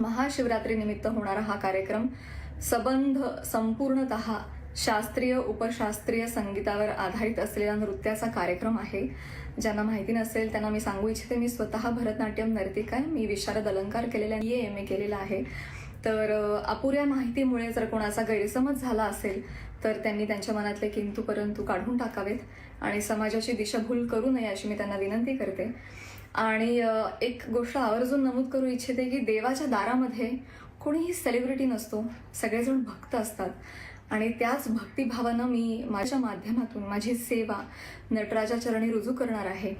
महाशिवरात्रीनिमित्त होणारा हा कार्यक्रम सबंध संपूर्णत शास्त्रीय उपशास्त्रीय संगीतावर आधारित असलेला नृत्याचा कार्यक्रम आहे. ज्यांना माहिती नसेल त्यांना मी सांगू इच्छिते मी स्वतः भरतनाट्यम नर्तिका आहे मी विशारद अलंकार केलेला आहे एम ए केलेला आहे. तर अपुऱ्या माहितीमुळे जर कोणाचा गैरसमज झाला असेल तर त्यांनी त्यांच्या मनातले किंतू परंतु काढून टाकावेत आणि समाजाची दिशाभूल करू नये अशी मी त्यांना विनंती करते. आणि एक गोष्ट आवर्जून नमूद करू इच्छिते की देवाच्या दारामध्ये कोणीही सेलिब्रिटी नसतो सगळेजण भक्त असतात. आणि त्याच भक्तिभावानं मी माझ्या माध्यमातून माझी सेवा नटराजा चरणी रुजू करणार आहे.